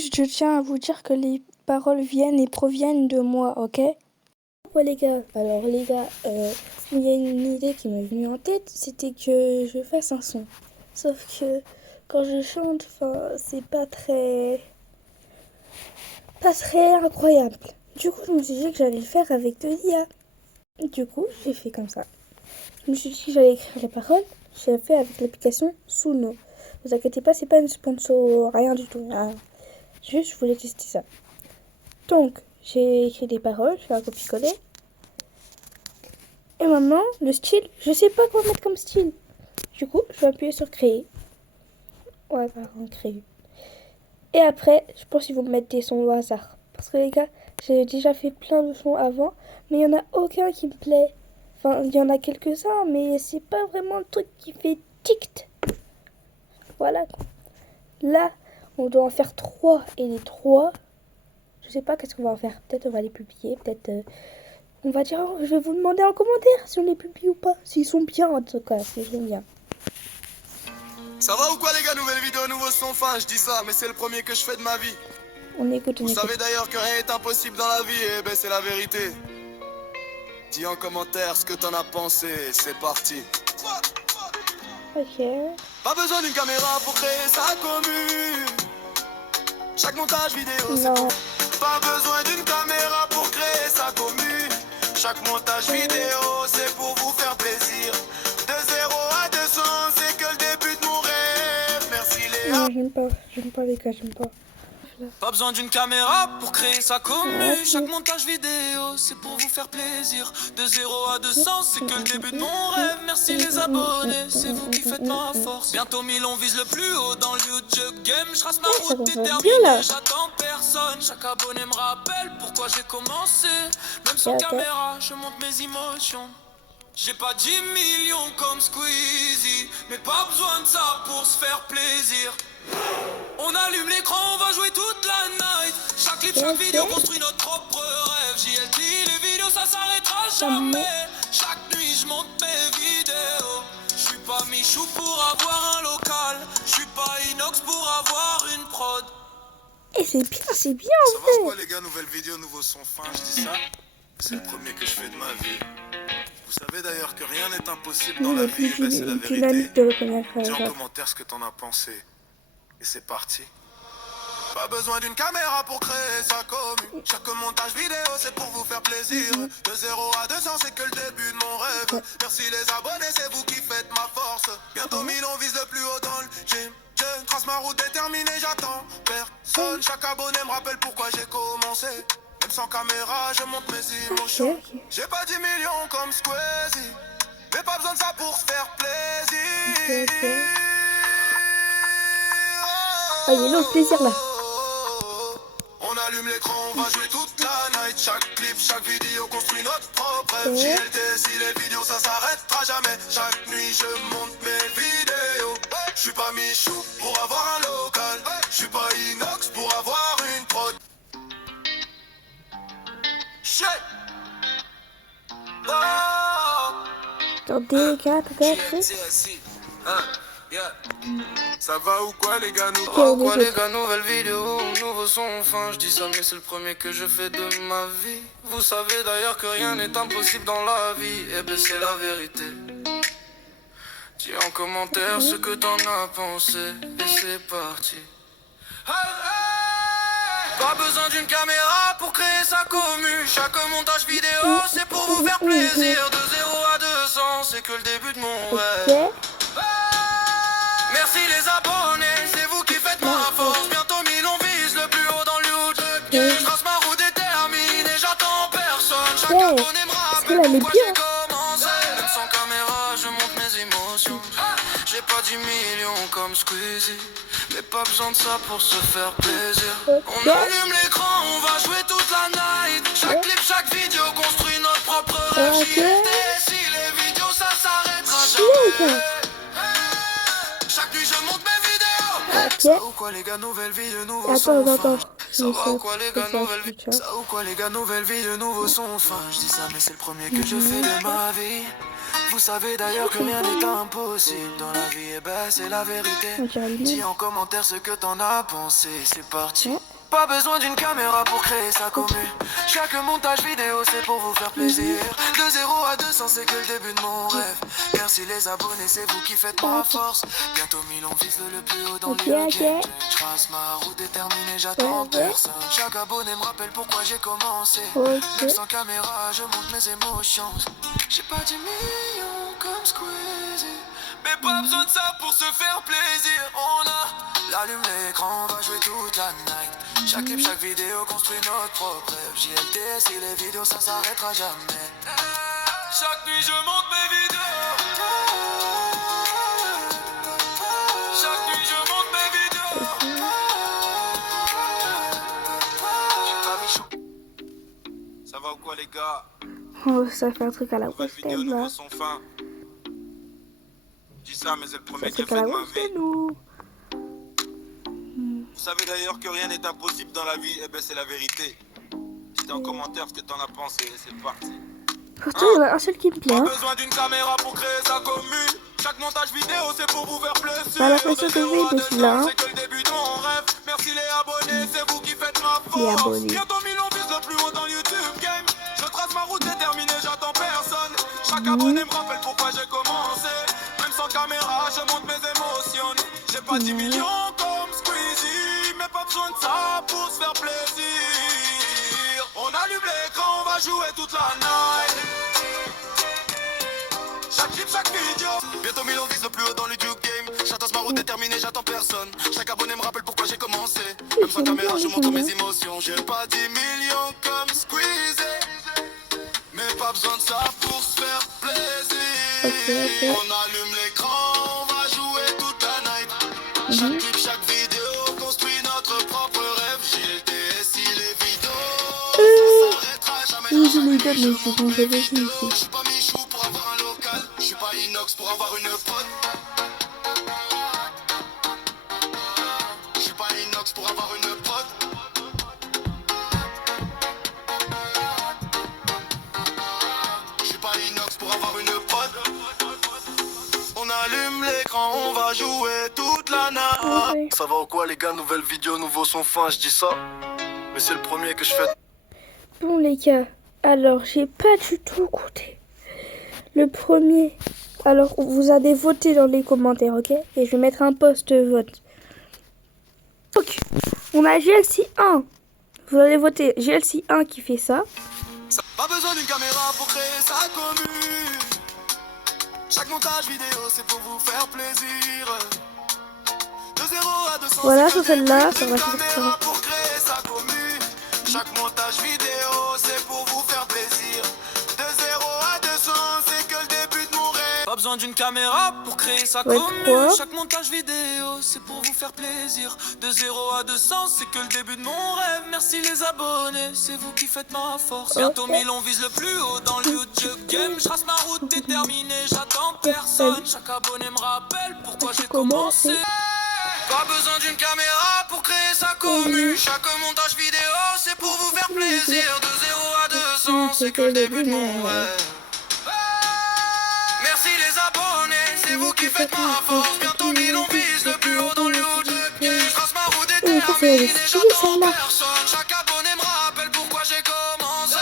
Juste, je tiens à vous dire que les paroles viennent et proviennent de moi, ok? Ouais les gars, alors les gars, il y a une idée qui m'est venue en tête, c'était que je fasse un son. Sauf que quand je chante, c'est pas très incroyable. Du coup, je me suis dit que j'allais le faire avec de l'IA. Du coup, j'ai fait comme ça. Je me suis dit que j'allais écrire les paroles, j'ai fait avec l'application Suno. Vous inquiétez pas, c'est pas une sponsor, rien du tout. Hein. Juste, je voulais tester ça. Donc, j'ai écrit des paroles, je fais un copier-coller. Et maintenant, le style, je sais pas quoi mettre comme style. Du coup, je vais appuyer sur créer. Ouais, créer. Et après, je pense qu'ils vont me mettre des sons au hasard. Parce que les gars, j'ai déjà fait plein de sons avant, mais il n'y en a aucun qui me plaît. Enfin, il y en a quelques-uns, mais c'est pas vraiment le truc qui fait tic. Voilà. Là, on doit en faire 3. Et les 3, je sais pas qu'est-ce qu'on va en faire. Peut-être on va les publier, peut-être... on va dire, je vais vous demander en commentaire si on les publie ou pas. S'ils sont bien, en tout cas, s'ils sont bien. Ça va ou quoi les gars, nouvelle vidéo, nouveau son, enfin je dis ça, mais c'est le premier que je fais de ma vie. On écoute. Vous savez d'ailleurs que rien n'est impossible dans la vie, et ben c'est la vérité. Dis en commentaire ce que t'en as pensé, c'est parti. Ok. Pas besoin d'une caméra pour créer sa commune. Chaque montage vidéo, c'est pour... Pas besoin d'une caméra pour créer sa commune. Chaque montage vidéo, c'est pour vous faire plaisir. De 0 à 200, c'est que le début de mon rêve. Merci Léa. Non, j'aime pas les gars, j'aime pas. Pas besoin d'une caméra pour créer sa commune. Chaque montage vidéo, c'est pour vous faire plaisir. De 0 à 200, c'est que le début de mon rêve. Merci les abonnés, c'est vous qui faites ma force. Bientôt 1000, on vise le plus haut dans le YouTube game. Je trace ma route déterminée, j'attends personne. Chaque abonné me rappelle pourquoi j'ai commencé. Même sans caméra, je montre mes émotions. J'ai pas 10 millions comme Squeezie, mais pas besoin de ça pour se faire plaisir. On allume l'écran, on va jouer toute la night. Chaque clip, chaque vidéo construit notre propre rêve. JLT, les vidéos ça s'arrêtera jamais. Chaque nuit je monte mes vidéos. Je suis pas Michou pour avoir un local. Je suis pas Inox pour avoir une prod. Et c'est bien en fait. Ça va quoi les gars, nouvelle vidéo, nouveau son, fin je dis ça. C'est le premier que je fais de ma vie. Vous savez d'ailleurs que rien n'est impossible dans la vie, ben c'est la vérité. Dis en commentaire ce que t'en as pensé. Et c'est parti. Pas besoin d'une caméra pour créer sa commune. Chaque montage vidéo c'est pour vous faire plaisir. De 0 à 200 c'est que le début de mon rêve. Merci les abonnés, c'est vous qui faites ma force. Bientôt 1000, on vise le plus haut dans le gym. Je trace ma route déterminée, j'attends personne. Chaque abonné me rappelle pourquoi j'ai commencé. Même sans caméra, je montre mes émotions. J'ai pas 10 millions comme Squeezie, mais pas besoin de ça pour se faire plaisir. Ah, il est long le plaisir là. On allume l'écran, on va jouer toute la night. Chaque clip, chaque vidéo construit notre propre rêve. JLT, si les vidéos ça s'arrêtera jamais. Chaque nuit je monte mes vidéos. Je suis pas Michou pour avoir un local. Je suis pas Inox pour avoir une prod. Shit. Attendez, gars, Ça va ou quoi les gars, nouvelle vidéo, nouveau son, enfin je dis ça mais c'est le premier que je fais de ma vie. Vous savez d'ailleurs que rien n'est impossible dans la vie, et ben c'est la vérité. Dis en commentaire ce que t'en as pensé, et c'est parti. Pas besoin d'une caméra pour créer sa commu. Chaque montage vidéo c'est pour vous faire plaisir. De 0 à 200 c'est que le début de mon rêve. Merci les abonnés, c'est vous qui faites ma force. Bientôt 1000, on vise le plus haut dans le YouTube. Je trace ma route déterminée, j'attends personne. Chaque abonné me rappelle pourquoi j'ai commencé. Même sans caméra, je montre mes émotions. J'ai pas 10 millions comme Squeezie, mais pas besoin de ça pour se faire plaisir. On allume l'écran, on va jouer toute la night. Chaque clip, chaque vidéo construit notre propre rêve. JLT, si les vidéos ça s'arrêtera jamais. Chaque nuit je monte mes vidéos. Ça ou quoi les gars, nouvelle vie, de nouveau son. Ça va ou quoi les gars, nouvelle vie. Ça ou quoi les gars, nouvelle vie, de nouveau son. Enfin je dis ça mais c'est le premier que je fais de ma vie. Vous savez d'ailleurs que rien n'est impossible dans la vie, et ben c'est la vérité. Dis en commentaire ce que t'en as pensé, c'est parti. Pas besoin d'une caméra pour créer sa commu. Chaque montage vidéo c'est pour vous faire plaisir. De 0 à 200 c'est que le début de mon rêve. Merci les abonnés, c'est vous qui faites ma force. Bientôt 1000 on vise le plus haut dans le game. Je trace ma route déterminée, j'attends personne. Chaque abonné me rappelle pourquoi j'ai commencé. Même sans caméra je montre mes émotions. J'ai pas 10 millions comme Squeezie, mais pas besoin de ça pour se faire plaisir. On l'allume l'écran, on va jouer toute la night. Chaque clip, chaque vidéo construit notre propre rêve. JLT, si les vidéos ça s'arrêtera jamais. Chaque nuit je monte mes vidéos. Chaque nuit je monte mes vidéos. J'ai pas Michou. Ça va ou quoi les gars? Oh, ça fait un truc à la nouvelle vidéo, prochaine, nouveau là. son fin. Je dis ça mais c'est le premier Ça qui a fait fait à de la ma vie. prochaine, nous. Vous savez d'ailleurs que rien n'est impossible dans la vie, et ben c'est la vérité. Dites en commentaire ce que t'en as pensé, c'est parti. Pourtant, il y en a un seul qui me plaît. Pas Hein. besoin d'une caméra pour créer sa commune. Chaque montage vidéo c'est pour vous faire plaisir. Bah, la façon que je vais de celui-là. Hein. C'est que le début de mon rêve. Merci les abonnés, c'est vous qui faites ma Les force. abonnés. Bientôt 1000 on vise le plus haut dans le YouTube game. Je trace ma route déterminée, j'attends personne. Chaque abonné me rappelle pourquoi j'ai commencé. Même sans caméra, je montre mes émotions. J'ai pas 10 millions comme Squeezie, mais pas besoin de ça pour se faire plaisir. On allume l'écran, on va jouer toute la night. Chaque clip, chaque vidéo. Bientôt 1000 on vise le plus haut dans le YouTube game. J'attends ma route déterminée, j'attends personne. Chaque abonné me rappelle pourquoi j'ai commencé. Même sans caméra, je montre mes émotions. J'ai pas 10 millions comme Squeezie, mais pas besoin de ça pour se faire plaisir. On allume l'écran, on va jouer toute la night. Chaque clip, chaque vidéo construit notre propre rêve. JLTS, si les vidéos ça s'arrêtera jamais. Oui, je lui donne, mais je vous rêve ici. Je suis pas Michou pour avoir un local. Je suis pas Inox pour avoir une pote. Je suis pas Inox pour avoir une pote. Je suis pas Inox pour avoir une pote. On allume l'écran, on va jouer toute la Ouais. night. Ça va ou quoi les gars, nouvelle vidéo, nouveau son fin, je dis ça. Mais c'est le premier que je fais. Bon, les gars, alors, j'ai pas du tout écouté le premier. Alors, vous allez voter dans les commentaires, ok? Et je vais mettre un post vote. Donc, on a GLC 1. Vous allez voter GLC 1 qui fait ça. Pas besoin d'une caméra pour créer sa commune. Chaque montage vidéo c'est pour vous faire plaisir. De 0 à 200 Voilà, c'est sur que celle-là, des ça va caméras faire ça. pour créer sa commune. Chaque montage vidéo c'est pour vous faire plaisir. De 0 à 200 c'est que le début de mon rêve. Pas besoin d'une caméra pour créer sa Ouais, commune. trois. Chaque montage vidéo c'est pour vous faire plaisir. De 0 à 200 c'est que le début de mon rêve. Merci les abonnés, c'est vous qui faites ma force. Bientôt 1000 on vise le plus haut dans le YouTube game. Je trace ma route déterminée, j'attends personne. Chaque abonné me rappelle pourquoi j'ai commencé. Pas besoin d'une caméra pour créer sa commu. Chaque montage vidéo c'est pour vous faire plaisir. De 0 à 200 c'est que le début de mon rêve. Merci les abonnés, c'est vous qui faites ma force. Bientôt 1000 on vise le plus haut dans le YouTube game. Je trace ma route déterminée, j'attends personne. Chaque abonné me rappelle pourquoi j'ai commencé.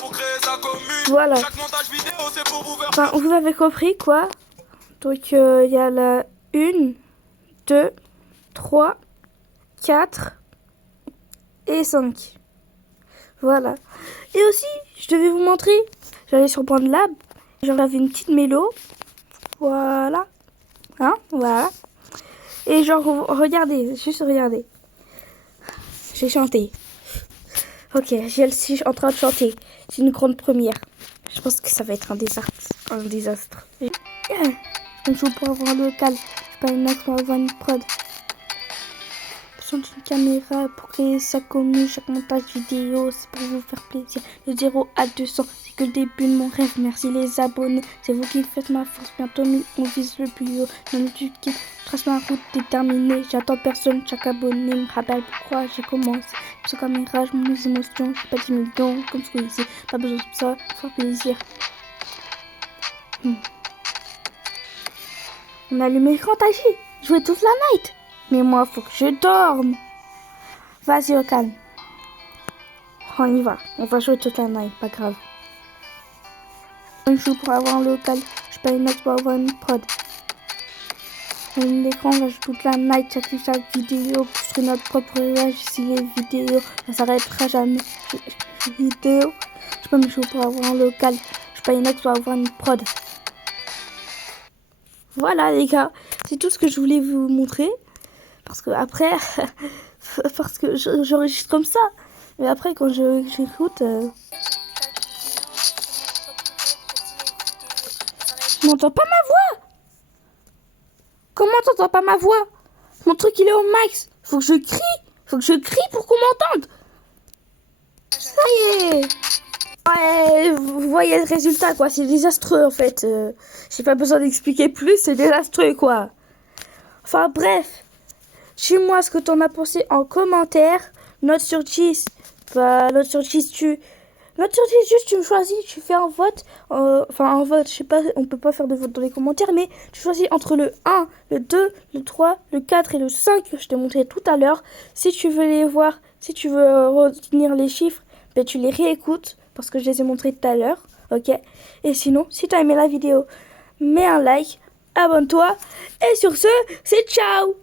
Pour créer sa commune. Voilà. Chaque montage vidéo c'est pour vous faire Enfin, vous avez compris, quoi? Donc, il y a la 1, 2, 3, 4 et 5. Voilà. Et aussi, je devais vous montrer, j'allais sur BandLab, j'avais une petite mélo. Voilà. Hein? Voilà. Et genre, regardez, juste regardez. J'ai chanté. Ok, j'ai le suis en train de chanter. C'est une grande première. Je pense que ça va être un désastre. Un désastre. Je joue pour avoir un local. Je suis pas une acte pour avoir une prod. Besoin d'une caméra pour créer sa commune. Chaque montage vidéo, c'est pour vous faire plaisir. De 0 à 200, c'est que le début de mon rêve. Merci les abonnés, c'est vous qui faites ma force. Bientôt 1000, on vise le plus haut. Dans le YouTube, je trace ma route déterminée. J'attends personne, chaque abonné me rappelle pourquoi j'ai commencé. Sans caméra, je montre mes émotions. J'ai pas 10 millions comme ce que ici. Pas besoin de ça, pour faire plaisir. On allume l'écran, t'as dit. Jouer toute la night. Mais moi, faut que je dorme. Vas-y, au calme. On y va. On va jouer toute la night, pas grave. Je joue pour avoir un local. Je paye une note pour avoir une prod. L'écran, on va jouer toute la night. Chaque vidéo sur notre propre image. Si les vidéos, ça s'arrêtera jamais. Vidéo. Je peux me jouer pour avoir un local. Je paye une note pour avoir une prod. Voilà les gars, c'est tout ce que je voulais vous montrer. Parce que après, parce que j'enregistre comme ça. Mais après quand j'écoute... Je n'entends pas ma voix. Comment t'entends pas ma voix? Mon truc il est au max. Faut que je crie pour qu'on m'entende. Ça y est. Ouais, vous voyez le résultat quoi, c'est désastreux en fait. J'ai pas besoin d'expliquer plus, c'est désastreux quoi. Enfin bref, dis-moi ce que t'en as pensé en commentaire. Note sur 10, note sur 10 juste tu me choisis, tu fais un vote. Enfin un vote, je sais pas, on peut pas faire de vote dans les commentaires, mais tu choisis entre le 1, le 2, le 3, le 4 et le 5 que je t'ai montré tout à l'heure. Si tu veux les voir, si tu veux retenir les chiffres, ben tu les réécoutes. Parce que je les ai montrés tout à l'heure, ok? Et sinon, si tu as aimé la vidéo, mets un like, abonne-toi. Et sur ce, c'est ciao!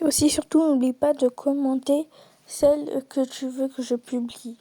Et aussi, surtout, n'oublie pas de commenter celle que tu veux que je publie.